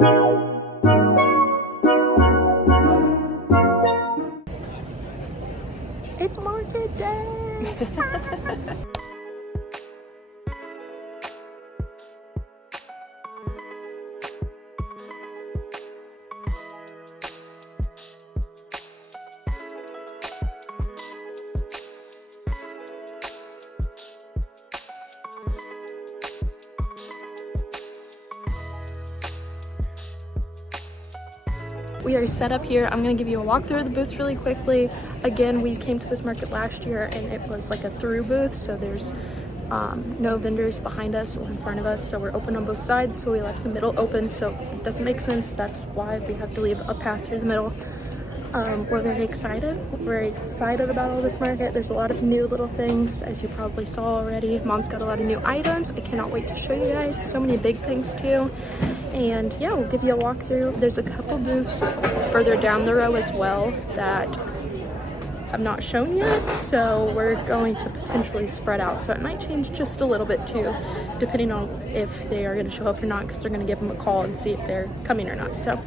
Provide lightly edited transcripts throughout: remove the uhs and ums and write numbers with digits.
It's market day! We are set up here. I'm gonna give you a walkthrough of the booth really quickly. Again, we came to this market last year and it was like a through booth, so there's no vendors behind us or in front of us, so we're open on both sides. So we left the middle open, so if it doesn't make sense, that's why we have to leave a path through the middle. We're very excited. We're very excited about all this market. There's a lot of new little things, as you probably saw already. Mom's got a lot of new items. I cannot wait to show you guys. So many big things too. And yeah, we'll give you a walkthrough. There's a couple booths further down the row as well that have not shown yet, so we're going to potentially spread out. So it might change just a little bit too, depending on if they are going to show up or not, because they're going to give them a call and see if they're coming or not. So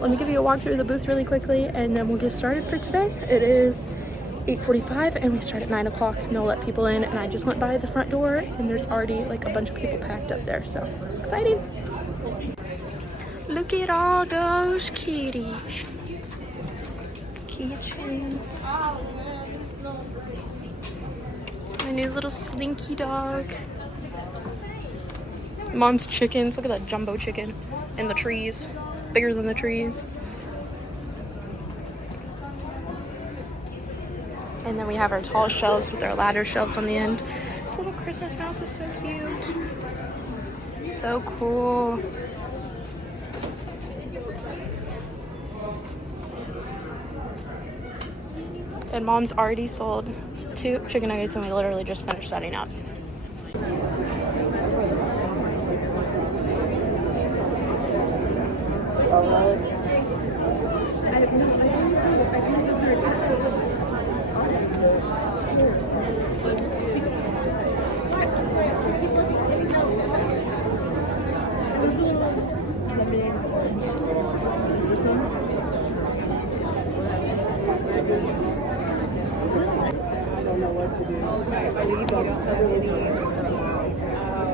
let me give you a walkthrough of the booth really quickly, and then we'll get started for today. It is 8:45 and we start at 9 o'clock and they'll let people in, and I just went by the front door and there's already like a bunch of people packed up there, so exciting. Look at all those kitties. Keychains. My new little slinky dog. Mom's chickens. Look at that jumbo chicken. And the trees. Bigger than the trees. And then we have our tall shelves with our ladder shelves on the end. This little Christmas mouse is so cute. So cool. And Mom's already sold 2 chicken nuggets and we literally just finished setting up.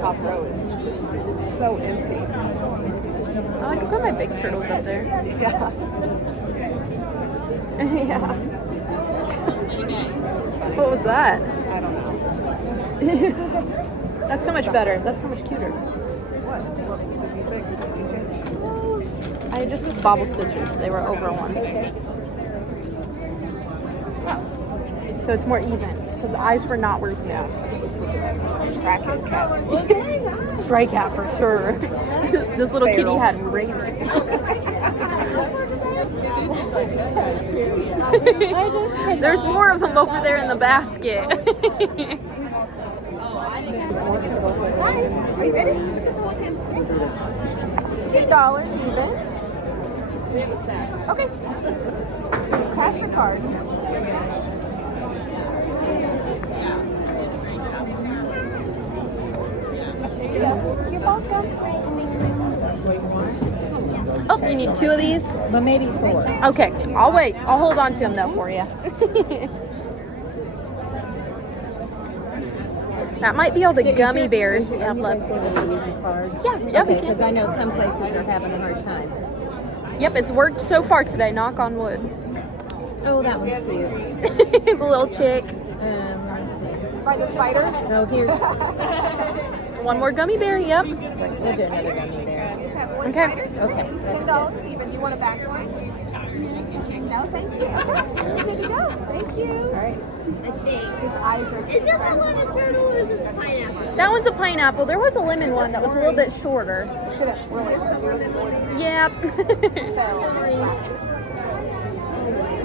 Top row is just so empty. Oh, I could put my big turtles up there. Yeah. Yeah. What was that? I don't know. That's so much better. That's so much cuter. What did you fix? Did you change? I just bobble stitches. They were over one. Oh. So it's more even. Because the eyes were not working out. Racket cat. Stray cat for sure. This little kitty had rain. There's more of them over there in the basket. Are you ready? It's $2 even. Okay. Cash or card? You're welcome. Oh, you need 2 of these? But maybe 4. Okay, I'll wait. I'll hold on to them though for you. That might be all the gummy bears we have left. Yeah, we Because I know some places are having a hard time. Yep, it's worked so far today, knock on wood. Oh, that one's cute. The little chick. By the spiders? Oh, here's One more gummy bear, yep. we'll do another gummy bear. Is that one Okay. spider? Okay. It's $10 even. You want a back one? No, thank you. Okay. Good to go. Thank you. All right. I think. His eyes are Is this a lemon turtle or is this a pineapple? That one's a pineapple. There was a lemon one that was a little bit shorter. should have really Yep.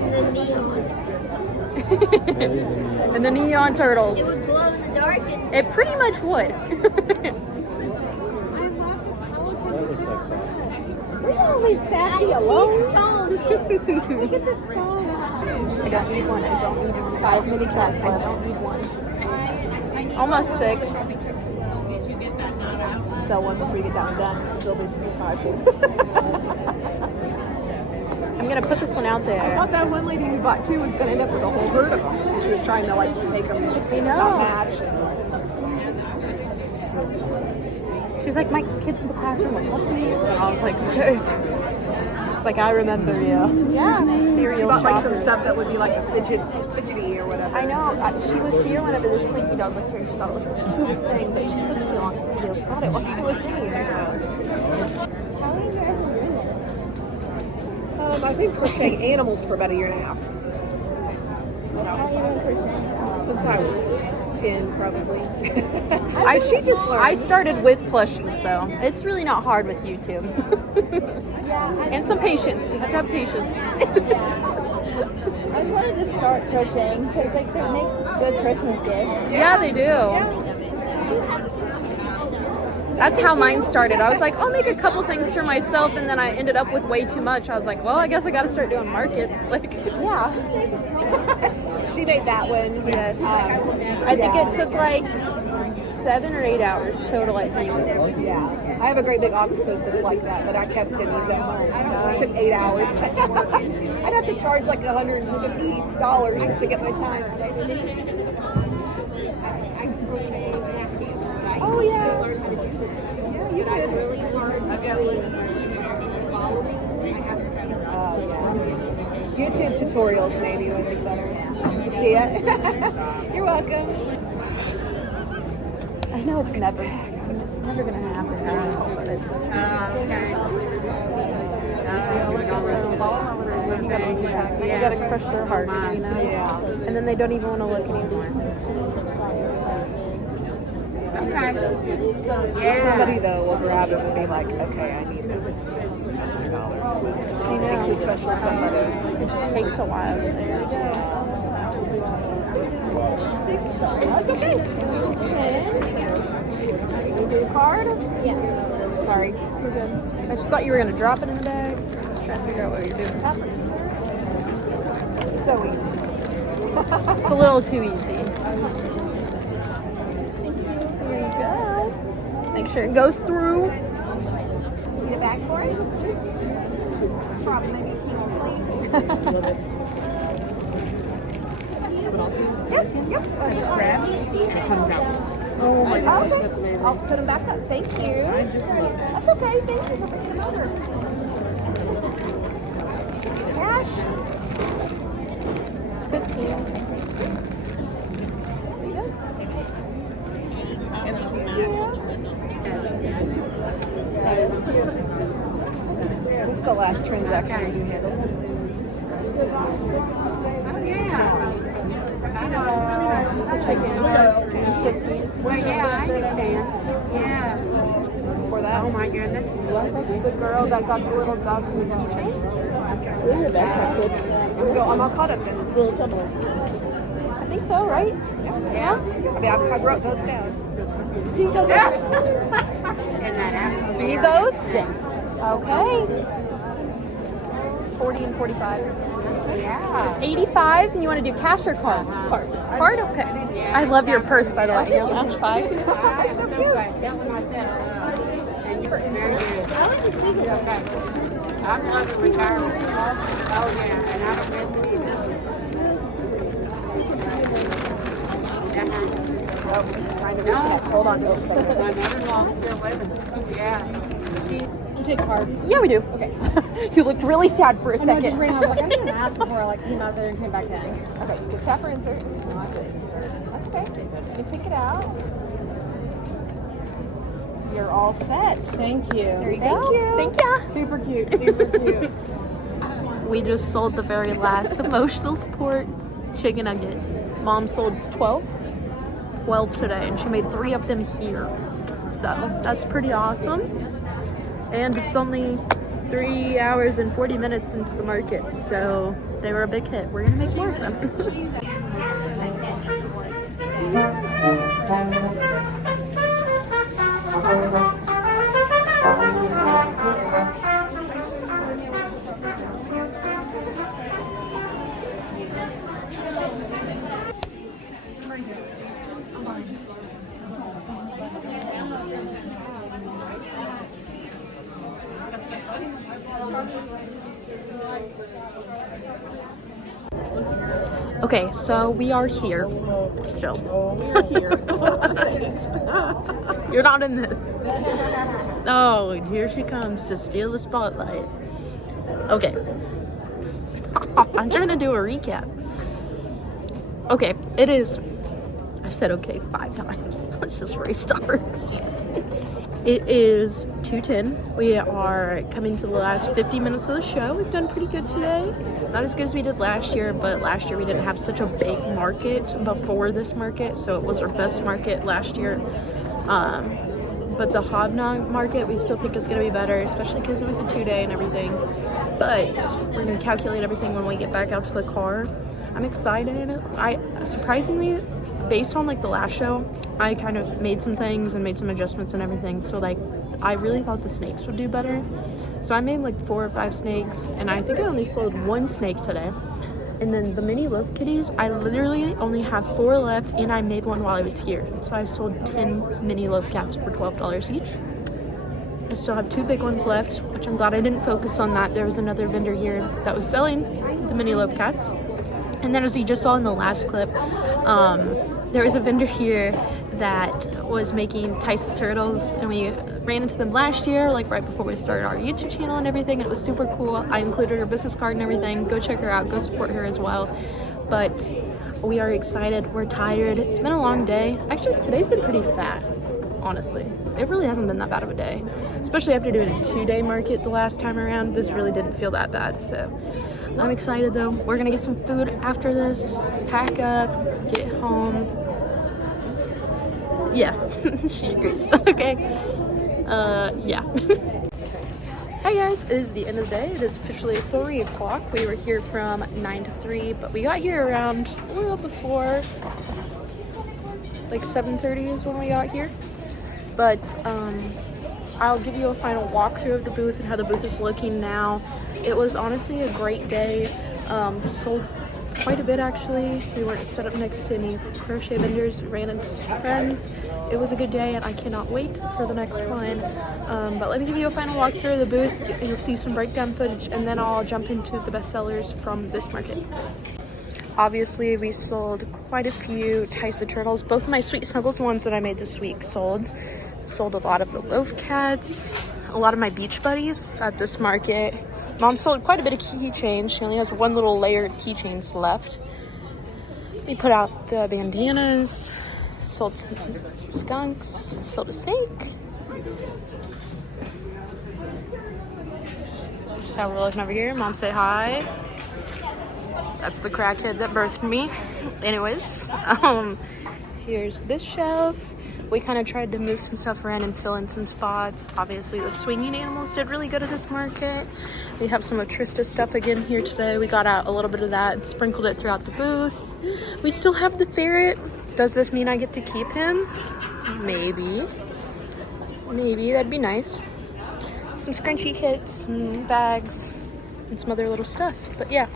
And the neon. And the neon turtles. It would glow in the dark and It pretty much would. We don't leave Sassy she's alone. toned. Look at this song. I don't need one. I don't need one. 5 mini cats left. I don't need one. Almost 6. sell one before you get that one done. It's still be $65. I'm gonna put this one out I there. thought that one lady who bought two was going to end up with a whole herd of them. And she was trying to like make them not match. She's like, my kids in the classroom like, what these? And I was like, okay. It's like, I remember you. Yeah. Cereal She bought like some shopper. stuff that would be like a fidgety or whatever. I know. She was here whenever the sleepy dog was here. She thought it was the cutest thing, but she took too long. Somebody else brought it while she was here. I've been crocheting animals for about a year and a half. Since I was 10, probably. I started with plushies though. It's really not hard with YouTube. And some patience. You have to have patience. I wanted to start crocheting because like they make good Christmas gifts. Yeah, they do. That's how mine started. I was like, I'll make a couple things for myself, and then I ended up with way too much. I was like, well, I guess I got to start doing markets. Like, Yeah. She made that one. yes. I think it took like 7 or 8 hours total, I think. Yeah. I have a great big octopus that's like that, but I kept him. He's at home. It took 8 hours. I'd have to charge like $150 just to get my time. Oh, yeah. Yeah, you could. YouTube tutorials maybe would be better. See it? You're welcome. I know it's never gonna happen, but it's. You gotta crush their hearts, you know. Yeah. And then they don't even want to look anymore. Somebody though will grab it and be like, okay, I need this. It's $100. I know. It's a special somebody. It just takes a while. There we go. That's okay. Do the card? Yeah. Sorry. We're good. I just thought you were gonna drop it in the bag, so I was trying to figure out what you're doing. So easy. It's a little too easy. There you go. Make sure it goes through. Need a bag for it? Probably maybe a king plate. Yes, yep. It comes out. Oh my gosh, that's amazing. I'll put them back up. Thank you. That's okay. Thank you for bringing them over. Cash. It's 15. What's the last transaction you handled? The chicken. 15. Well, yeah, I understand. Yeah. For that? Oh my goodness. The girl that got the little dog from the keychain. I'm all caught up then. I think so, right? Yeah. I mean, I wrote those down. And that happens. You need those? Okay. It's 40 and 45. Yeah. It's 85, and you want to do cash or card? Card. Card? Okay. I love your purse, by the way. Here, Launch 5. So cute. That one I said. And you're very good. I like to see them. Okay. I'm loving retirement. Oh, yeah. And I don't miss it either. Oh, it's kind of disconnect. Hold on. Oh, sorry. My mother-in-law's still living. Yeah. Do you take cards? Yeah, we do. Okay. You looked really sad for a I know, I just second. ran. I was like, I'm gonna ask before I came out there and came back in. Okay, you tap or insert? That's okay. You pick it out. You're all set. Thank you. There you Thank go. you. Thank ya. Super cute. Super cute. We just sold the very last emotional support chicken nugget. Mom sold 12 today, and she made 3 of them here. So that's pretty awesome. And it's only 3 hours and 40 minutes into the market, so they were a big hit. We're gonna make more of them. Okay, so we are here still. You're not in this. Oh, here she comes to steal the spotlight. Okay. Stop. I'm trying to do a recap. Okay, it is. I've said okay 5 times. Let's just restart. It is 2:10. We are coming to the last 50 minutes of the show. We've done pretty good today. Not as good as we did last year, but last year we didn't have such a big market before this market, so it was our best market last year. But the Hobnog market we still think is going to be better, especially because it was a 2-day and everything. But we're going to calculate everything when we get back out to the car. I'm excited. I surprisingly, based on like the last show, I kind of made some things and made some adjustments and everything. So like I really thought the snakes would do better. So I made like 4 or 5 snakes, and I think I only sold 1 snake today. And then the mini loaf kitties, I literally only have 4 left, and I made one while I was here. So I sold 10 mini loaf cats for $12 each. I still have 2 big ones left, which I'm glad I didn't focus on that. There was another vendor here that was selling the mini loaf cats. And then as you just saw in the last clip, there was a vendor here that was making Tyson turtles, and we ran into them last year, like right before we started our YouTube channel and everything, and it was super cool. I included her business card and everything. Go check her out, go support her as well. But we are excited, we're tired. It's been a long day. Actually, today's been pretty fast, honestly. It really hasn't been that bad of a day, especially after doing a 2-day market the last time around. This really didn't feel that bad, so I'm excited though. We're gonna get some food after this, pack up, get home. Yeah, she agrees. Okay. Yeah. Hi guys, it is the end of the day. It is officially 3 o'clock. We were here from 9 to 3, but we got here around a little before, like 7:30 is when we got here. But I'll give you a final walkthrough of the booth and how the booth is looking now. It was honestly a great day. Sold quite a bit actually. We weren't set up next to any crochet vendors, ran into some friends. It was a good day, and I cannot wait for the next one. But let me give you a final walkthrough of the booth. You'll see some breakdown footage, and then I'll jump into the best sellers from this market. Obviously, we sold quite a few Tyson turtles. Both of my Sweet Snuggles ones that I made this week sold. Sold a lot of the loaf cats, a lot of my beach buddies at this market. Mom sold quite a bit of keychains. She only has 1 little layer of keychains left. We put out the bandanas, sold some skunks, sold a snake. Just how we're looking over here. Mom, say hi. That's the crackhead that birthed me. Anyways, here's this shelf. We kind of tried to move some stuff around and fill in some spots. Obviously, the swinging animals did really good at this market. We have some of Trista's stuff again here today. We got out a little bit of that and sprinkled it throughout the booth. We still have the ferret. Does this mean I get to keep him? Maybe. Maybe, that'd be nice. Some scrunchie kits, some bags, and some other little stuff. But yeah.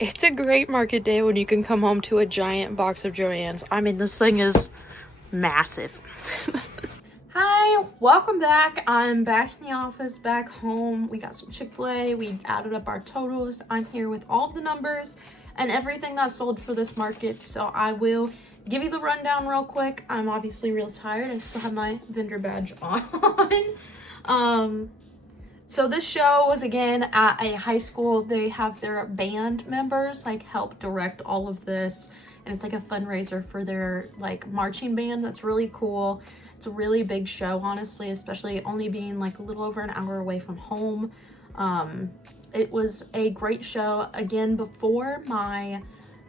It's a great market day when you can come home to a giant box of Joann's. I mean, this thing is massive. Hi, welcome back. I'm back in the office, back home. We got some Chick-fil-A. We added up our totals. I'm here with all the numbers and everything that sold for this market. So I will give you the rundown real quick. I'm obviously real tired. I still have my vendor badge on. So this show was again at a high school. They have their band members like help direct all of this, and it's like a fundraiser for their like marching band. That's really cool. It's a really big show, honestly, especially only being like a little over an hour away from home. It was a great show. Again, before my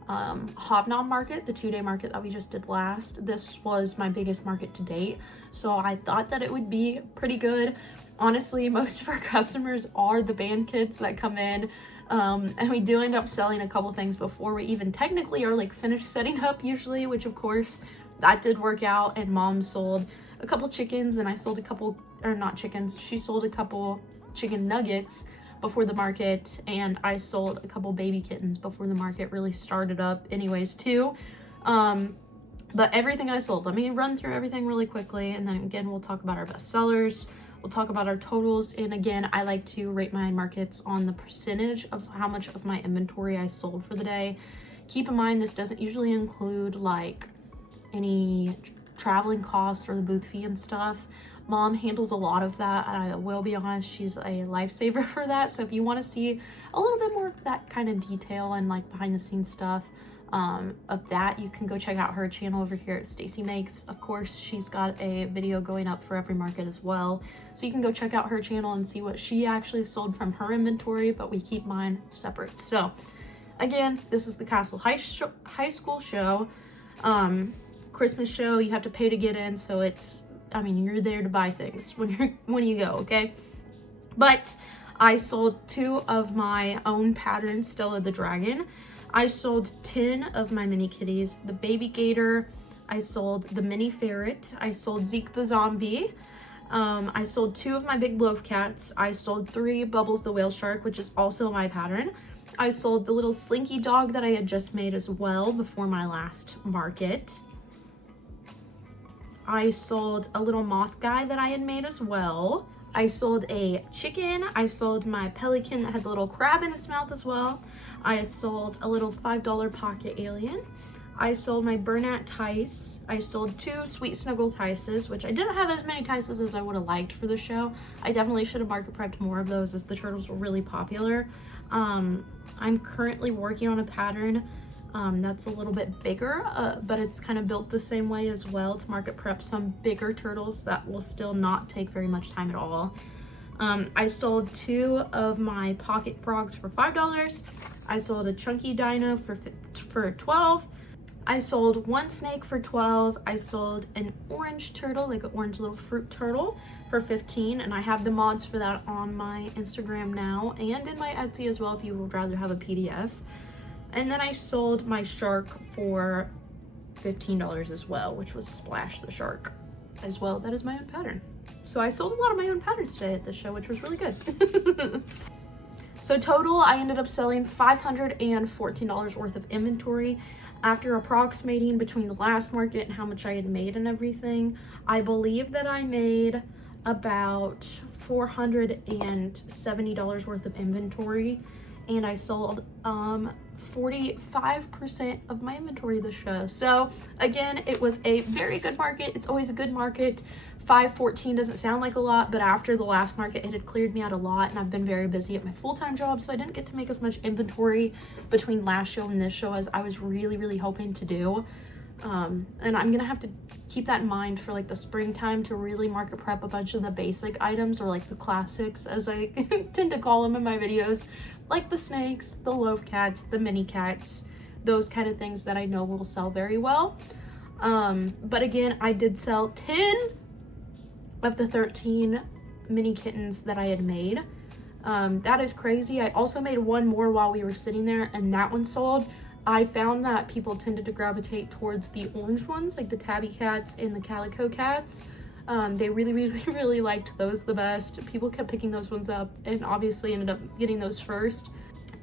Hobnob market, the 2-day market that we just did last, this was my biggest market to date. So I thought that it would be pretty good. Honestly, most of our customers are the band kids that come in. And we do end up selling a couple things before we even technically are like finished setting up usually, which of course that did work out. And mom sold a couple chickens and I sold a couple, or not chickens, she sold a couple chicken nuggets before the market, and I sold a couple baby kittens before the market really started up anyways too. But everything I sold, let me run through everything really quickly, and then again we'll talk about our best sellers, we'll talk about our totals, and again I like to rate my markets on the percentage of how much of my inventory I sold for the day. Keep in mind this doesn't usually include like any traveling costs or the booth fee and stuff. Mom handles a lot of that, and I will be honest, she's a lifesaver for that. So if you want to see a little bit more of that kind of detail and like behind the scenes stuff of that, you can go check out her channel over here at Stacy Makes. Of course, she's got a video going up for every market as well, so you can go check out her channel and see what she actually sold from her inventory, but we keep mine separate. So again, this is the Castle High School show. Christmas show, you have to pay to get in, so it's, I mean, you're there to buy things when you go, okay? But I sold 2 of my own patterns, Stella the Dragon. I sold 10 of my mini kitties, the baby gator. I sold the mini ferret. I sold Zeke the zombie. I sold 2 of my big loaf cats. I sold 3 Bubbles the whale shark, which is also my pattern. I sold the little slinky dog that I had just made as well before my last market. I sold a little moth guy that I had made as well. I sold a chicken. I sold my pelican that had the little crab in its mouth as well. I sold a little $5 pocket alien. I sold my Bernat Tice. I sold 2 Sweet Snuggle Tices, which I didn't have as many Tices as I would have liked for the show. I definitely should have market prepped more of those as the turtles were really popular. I'm currently working on a pattern that's a little bit bigger, but it's kind of built the same way as well to market prep some bigger turtles that will still not take very much time at all. I sold 2 of my pocket frogs for $5. I sold a chunky dino for $12. I sold 1 snake for $12. I sold an orange turtle, like an orange little fruit turtle, for $15, and I have the mods for that on my Instagram now and in my Etsy as well if you would rather have a PDF. And then I sold my shark for $15 as well, which was Splash the Shark as well. That is my own pattern. So I sold a lot of my own patterns today at this show, which was really good. So total, I ended up selling $514 worth of inventory. After approximating between the last market and how much I had made and everything, I believe that I made about $470 worth of inventory, and I sold 45% of my inventory this show. So again, it was a very good market. It's always a good market. 514 doesn't sound like a lot, but after the last market, it had cleared me out a lot, and I've been very busy at my full-time job, so I didn't get to make as much inventory between last show and this show as I was really hoping to do. And I'm gonna have to keep that in mind for like the springtime to really market prep a bunch of the basic items, or like the classics as I tend to call them in my videos, like the snakes, the loaf cats, the mini cats, those kind of things that I know will sell very well. But again, I did sell 10 of the 13 mini kittens that I had made. That is crazy. I also made 1 more while we were sitting there, and that one sold. I found that people tended to gravitate towards the orange ones, like the tabby cats and the calico cats. They really liked those the best. People kept picking those ones up and obviously ended up getting those first.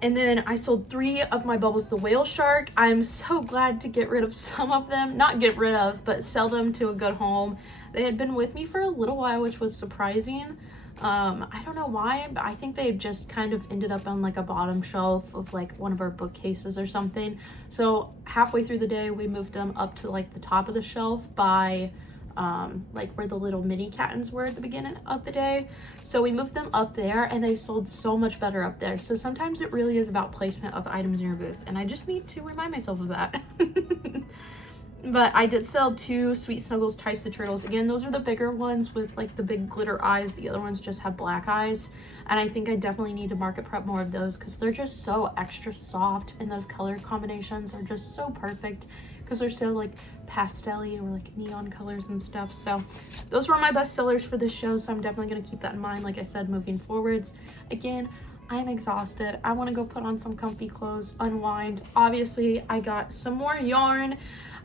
And then I sold 3 of my Bubbles the Whale Shark. I'm so glad to get rid of some of them. Not get rid of, but sell them to a good home. They had been with me for a little while, which was surprising. I don't know why, but I think they just kind of ended up on like a bottom shelf of like one of our bookcases or something. So halfway through the day, we moved them up to like the top of the shelf by like where the little mini Cattens were at the beginning of the day. So we moved them up there and they sold so much better up there. So sometimes it really is about placement of items in your booth, and I just need to remind myself of that. But I did sell 2 Sweet Snuggles Tysa Turtles. Again, those are the bigger ones with like the big glitter eyes. The other ones just have black eyes. And I think I definitely need to market prep more of those because they're just so extra soft, and those color combinations are just so perfect because they're so like pastel-y or like neon colors and stuff. So those were my best sellers for this show, so I'm definitely going to keep that in mind, like I said, moving forwards. Again, I'm exhausted. I want to go put on some comfy clothes, unwind. Obviously, I got some more yarn.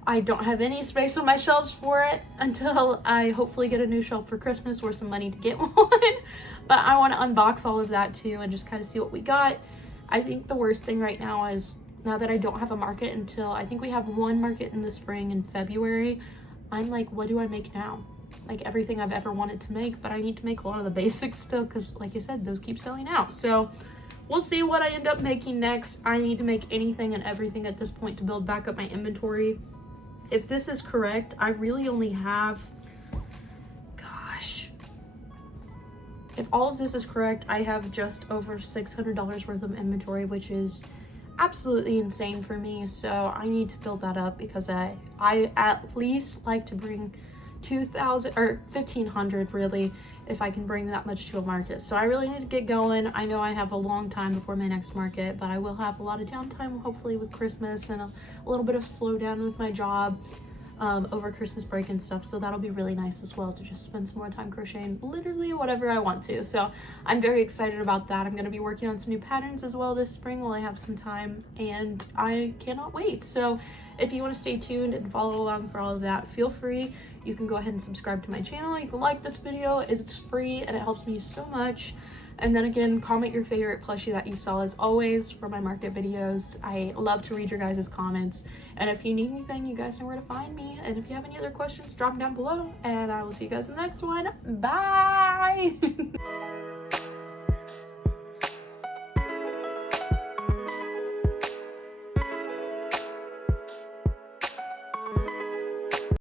I don't have any space on my shelves for it until I hopefully get a new shelf for Christmas or some money to get one. But I want to unbox all of that too and just kind of see what we got. I think the worst thing right now is, now that I don't have a market until, I think we have one market in the spring in February, I'm like, what do I make now? Like everything I've ever wanted to make, but I need to make a lot of the basics still because like I said, those keep selling out. So we'll see what I end up making next. I need to make anything and everything at this point to build back up my inventory. If this is correct, I really only have, gosh, if all of this is correct, I have just over $600 worth of inventory, which is absolutely insane for me. So I need to build that up because I at least like to bring 2,000 or 1,500 really, if I can bring that much to a market. So I really need to get going. I know I have a long time before my next market, but I will have a lot of downtime, hopefully with Christmas, and a little bit of slowdown with my job over Christmas break and stuff. So that'll be really nice as well, to just spend some more time crocheting literally whatever I want to. So I'm very excited about that. I'm going to be working on some new patterns as well this spring while I have some time, and I cannot wait. So if you want to stay tuned and follow along for all of that, feel free. You can go ahead and subscribe to my channel. You can like this video. It's free and it helps me so much. And then again, comment your favorite plushie that you saw as always for my market videos. I love to read your guys' comments. And if you need anything, you guys know where to find me. And if you have any other questions, drop them down below. And I will see you guys in the next one. Bye!